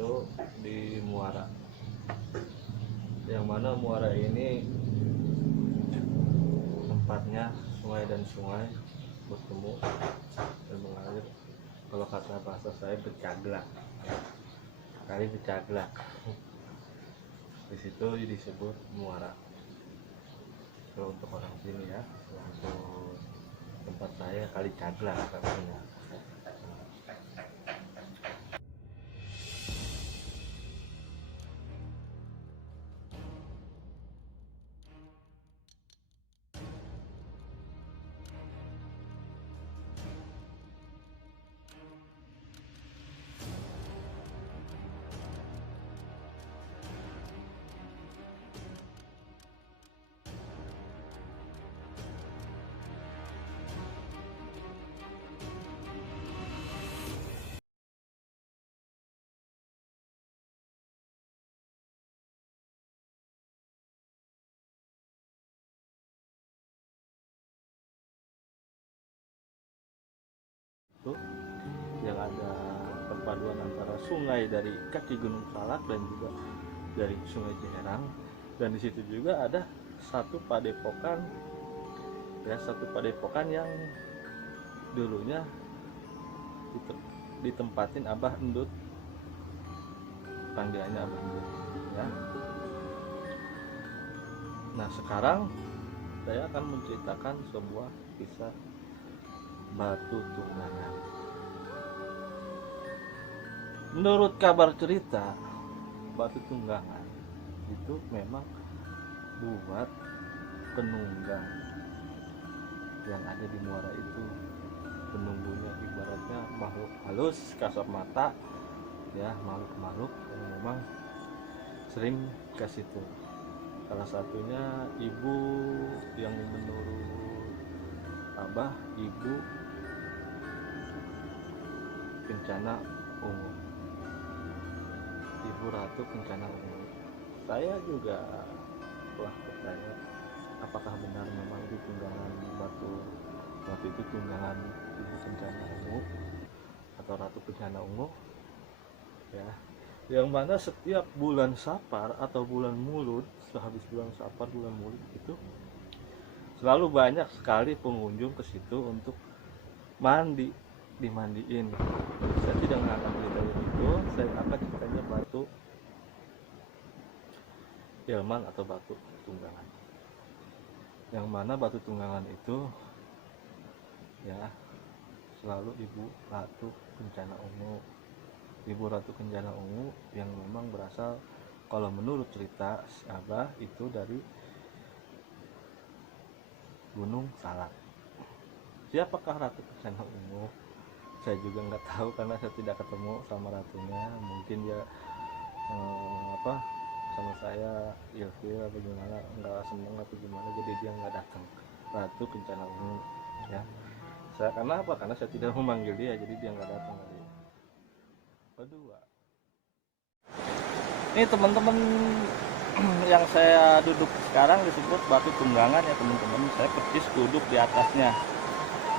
itu di muara, yang mana muara ini tempatnya sungai dan sungai bertemu dan mengalir. Kalau kata bahasa saya bercaglak, kali bercaglak. Di situ disebut muara. Kalau untuk orang sini ya, untuk tempat saya kali caglak katanya. Itu yang ada perpaduan antara sungai dari kaki Gunung Salak dan juga dari Sungai Ciherang, dan di situ juga ada satu padepokan yang dulunya ditempatin Abah Endut, panggilannya Abah Endut ya. Nah, sekarang saya akan menceritakan sebuah kisah Batu Tunggangan. Menurut kabar cerita, Batu Tunggangan itu memang buat penunggang yang ada di muara itu. Penunggunya ibaratnya makhluk halus kasat mata ya, makhluk-makhluk yang memang sering ke situ. Salah satunya ibu yang menurut Abah, ibu Kencana Ungu, Ibu Ratu Kencana Ungu. Saya juga telah bertanya apakah benar memang itu tunggangan batu itu tunggangan Ibu Kencana Ungu atau Ratu Kencana Ungu ya, yang mana setiap bulan Sapar atau bulan Mulud, sehabis bulan Sapar bulan Mulud itu selalu banyak sekali pengunjung ke situ untuk dimandiin. Saya tidak mengangkat cerita itu, saya angkat ceritanya Batu Ilman atau Batu Tunggangan, yang mana Batu Tunggangan itu ya selalu Ibu Ratu Kencana Ungu yang memang berasal, kalau menurut cerita Abah, itu dari Gunung Salak. Siapakah Ratu Kencana Ungu? Saya juga nggak tahu karena saya tidak ketemu sama ratunya. Mungkin dia sama saya ilfil atau gimana, nggak seneng atau gimana, jadi dia nggak datang. Ratu Kencana Ungu ya. Saya karena apa? Karena saya tidak memanggil dia, jadi dia nggak datang tadi. Kedua, ini teman-teman yang saya duduk sekarang disebut Batu Tunggangan ya teman-teman. Saya persis duduk di atasnya.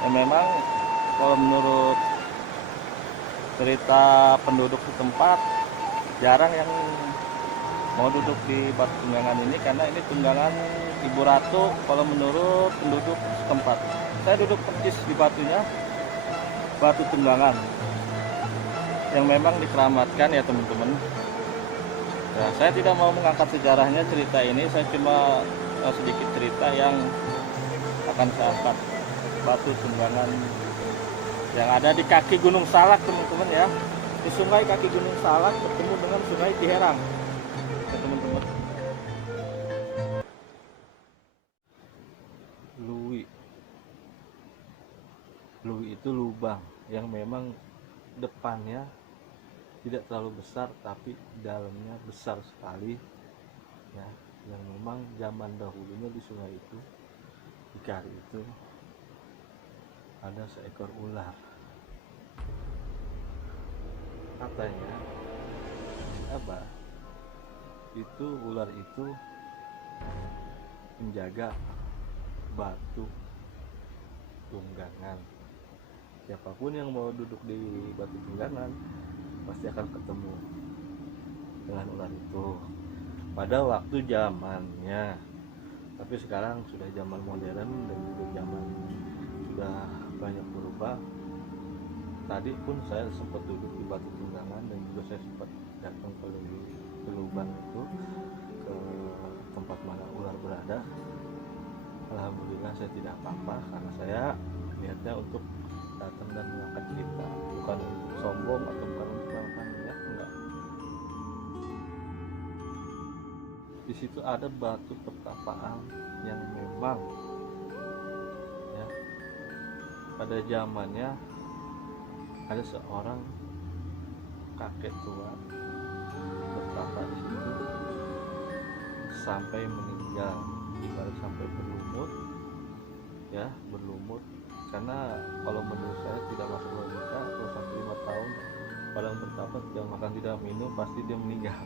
Ya memang kalau menurut cerita penduduk setempat, jarang yang mau duduk di Batu Tunggangan ini karena ini tunggangan Ibu Ratu kalau menurut penduduk setempat. Saya duduk persis di batunya, Batu Tunggangan yang memang dikeramatkan ya teman-teman. Ya, saya tidak mau mengangkat sejarahnya cerita ini, saya cuma sedikit cerita yang akan saya angkat. Batu Tunggangan yang ada di kaki Gunung Salak teman-teman ya, di sungai kaki Gunung Salak bertemu dengan Sungai Ciherang ya teman-teman. Lui itu lubang yang memang depannya tidak terlalu besar tapi dalamnya besar sekali ya, yang memang zaman dahulunya di sungai itu, di kali itu ada seekor ular. Katanya apa? Itu ular itu menjaga Batu Tunggangan. Siapapun yang mau duduk di Batu Tunggangan pasti akan ketemu dengan ular itu pada waktu zamannya. Tapi sekarang sudah zaman modern dan juga zaman sudah banyak berubah. Tadi pun saya sempat duduk di batu tunggangan dan juga saya sempat datang ke lubang itu, ke tempat mana ular berada. Alhamdulillah saya tidak apa-apa karena saya niatnya untuk datang dan mengangkat cerita, bukan untuk sombong atau bukan untuk melakukan niat, enggak. Di situ ada batu pertapaan yang memang ya, pada zamannya ada seorang kakek tua bertapa di situ sampai meninggal, baru sampai berlumut ya, berlumut. Karena kalau menurut saya tidak masuk logika, kalau sampai 5 tahun orang bertapa tidak makan tidak minum pasti dia meninggal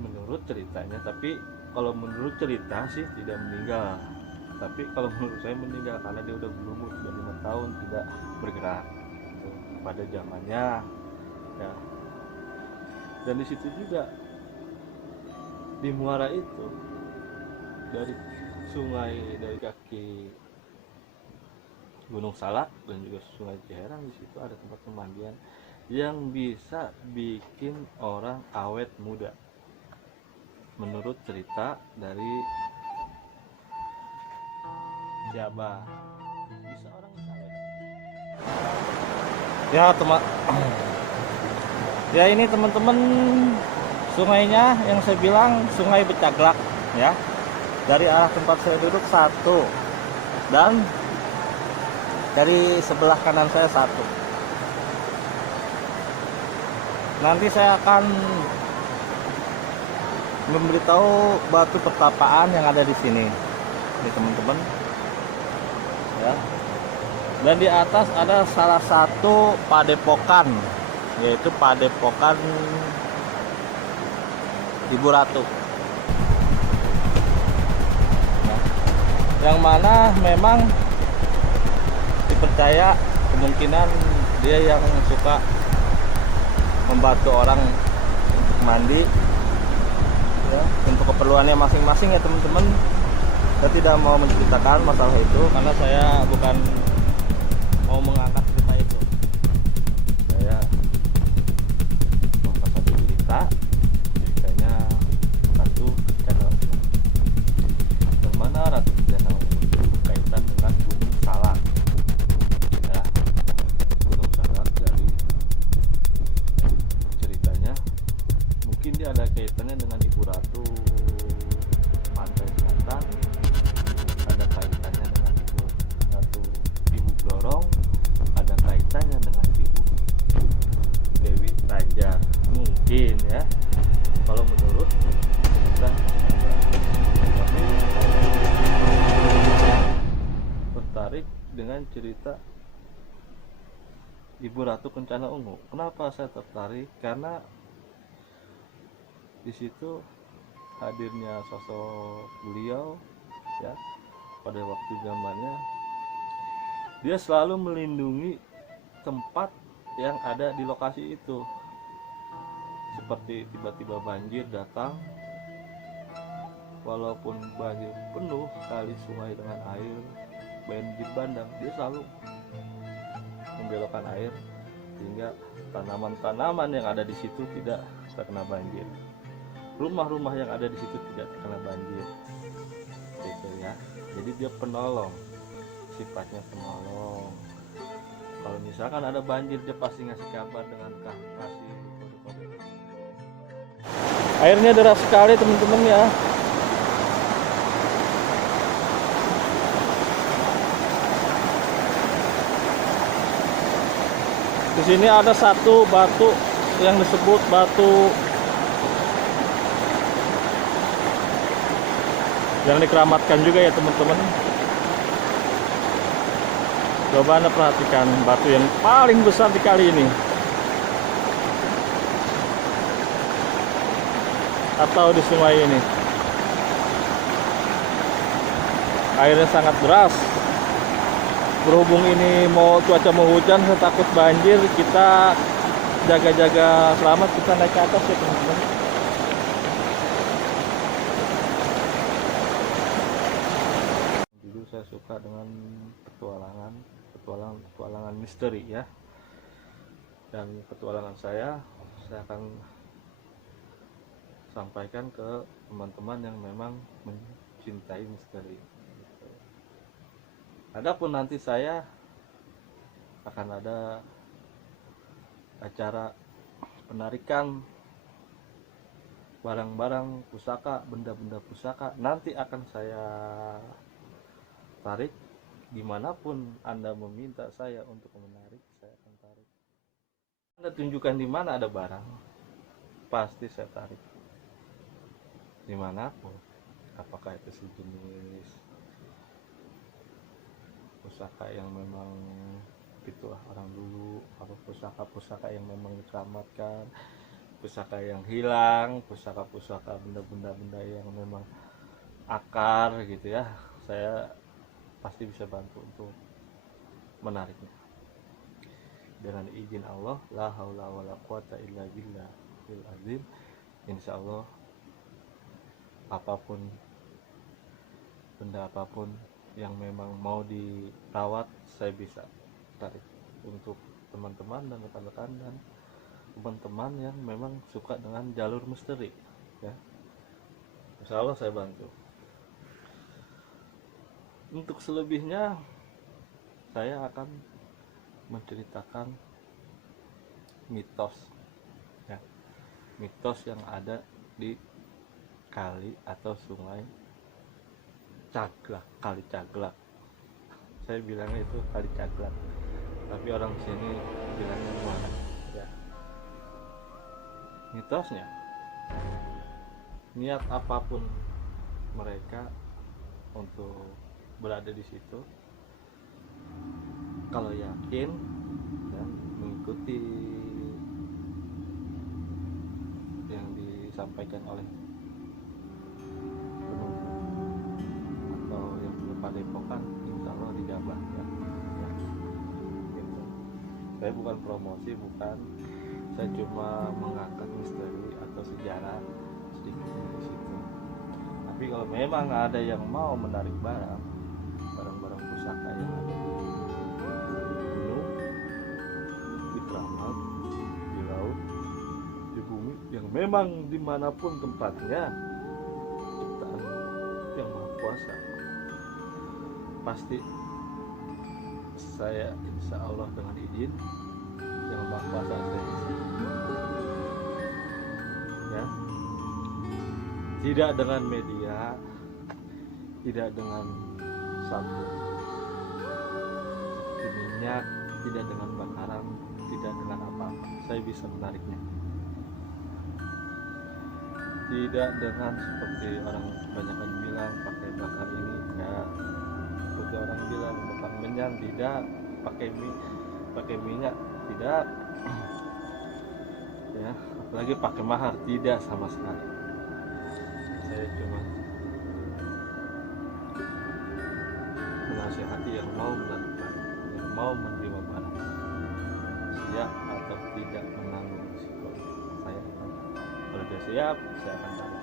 menurut ceritanya. Tapi kalau menurut cerita sih tidak meninggal, tapi kalau menurut saya meninggal karena dia udah berumur sudah 5 tahun tidak bergerak pada zamannya ya. Dan di situ juga di muara itu, dari sungai, dari kaki Gunung Salak dan juga Sungai Ciherang, di situ ada tempat pemandian yang bisa bikin orang awet muda menurut cerita dari siapa, bisa orang awet ya teman. Ya ini teman-teman, sungainya yang saya bilang Sungai Becaglak ya. Dari arah tempat saya duduk satu, dan dari sebelah kanan saya satu. Nanti saya akan memberitahu batu pertapaan yang ada di sini, ini teman-teman ya. Dan di atas ada salah satu padepokan, yaitu padepokan Ibu Ratu nah, yang mana memang dipercaya kemungkinan dia yang suka membantu orang untuk mandi ya, untuk keperluannya masing-masing ya teman-teman. Saya tidak mau menceritakan masalah itu karena saya bukan mau mengangkat cerita itu. Saya mau satu ceritanya Ratu Kencana Ungu, yang mana Ratu Kencana Ungu itu berkaitan dengan Gunung Salak ya. Gunung Salak dari ceritanya mungkin dia ada kaitannya dengan Ibu Ratu Pantai Selatan, ada kaitannya dengan Ibu Ratu Ibu Blorong, ada kaitannya dengan Ibu Dewi Ranjar mungkin ya, kalau menurut kita. Tapi tertarik dengan cerita Ibu Ratu Kencana Ungu. Kenapa saya tertarik? Karena di situ hadirnya sosok beliau ya, pada waktu zamannya dia selalu melindungi tempat yang ada di lokasi itu. Seperti tiba-tiba banjir datang, walaupun banjir penuh kali sungai dengan air, banjir bandang, dia selalu membelokkan air sehingga tanaman-tanaman yang ada di situ tidak terkena banjir, rumah-rumah yang ada di situ tidak terkena banjir gitu ya. Jadi dia penolong, sifatnya penolong. Kalau misalkan ada banjir dia pasti ngasih kabar dengan kasih kode-kode. Airnya deras sekali teman-teman ya. Di sini ada satu batu yang disebut batu yang dikeramatkan juga ya teman-teman. Coba Anda perhatikan batu yang paling besar di kali ini, atau di sungai ini. Airnya sangat deras. Berhubung ini cuaca mau hujan, saya takut banjir. Kita jaga-jaga selamat kita naik ke atas ya teman-teman. Dulu saya suka dengan petualangan misteri ya, dan petualangan saya akan sampaikan ke teman-teman yang memang mencintai misteri. Adapun nanti saya akan ada acara penarikan barang-barang pusaka, benda-benda pusaka, nanti akan saya tarik. Dimanapun Anda meminta saya untuk menarik, saya akan tarik. Anda tunjukkan di mana ada barang, pasti saya tarik. Dimanapun, apakah itu sejenis pusaka yang memang itulah orang dulu, atau pusaka-pusaka yang memang diselamatkan, pusaka yang hilang, pusaka-pusaka benda-benda yang memang akar gitu ya, saya pasti bisa bantu untuk menariknya dengan izin Allah. La haula wala quwata illa billahil azim. Insya Allah apapun, benda apapun yang memang mau dirawat, saya bisa tarik untuk teman-teman dan rekan-rekan dan teman-teman yang memang suka dengan jalur misteri ya. Insya Allah saya bantu. Untuk selebihnya saya akan menceritakan mitos ya, mitos yang ada di kali atau sungai Caglak, kali Caglak. Saya bilangnya itu kali Caglak, tapi orang sini bilangnya mana ya. Mitosnya, niat apapun mereka untuk berada di situ, kalau yakin dan mengikuti yang disampaikan oleh atau yang punya padepokan, insya Allah dijabah ya. Gitu. Saya bukan promosi, bukan, saya cuma mengangkat misteri atau sejarah sedikit di situ. Tapi kalau memang ada yang mau menarik barang-barang pusaka yang ada di gunung, di keramat, di laut, di bumi, yang memang dimanapun tempatnya, ciptaan yang maha kuasa, pasti saya insya Allah dengan izin yang maha kuasa saya bisa ya. Tidak dengan media, tidak dengan sabun seperti minyak, tidak dengan bakaran, tidak dengan apa-apa, saya bisa menariknya. Tidak dengan seperti orang kebanyakan bilang pakai bakar ini, enggak. Seperti orang bilang bakar menyan, tidak. Pakai minyak, tidak. Ya, apalagi pakai mahar, tidak sama sekali. Saya cuma menasihati yang mau melakukan, yang mau menerima barang, siap atau tidak menanggung risiko. Saya akan, kalau dia siap, saya akan tarik.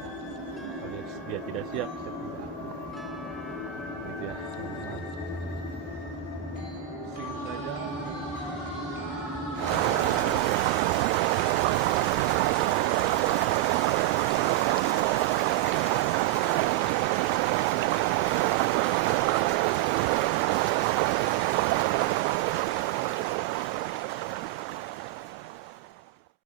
Kalau dia tidak siap, saya tidak. Gitu ya.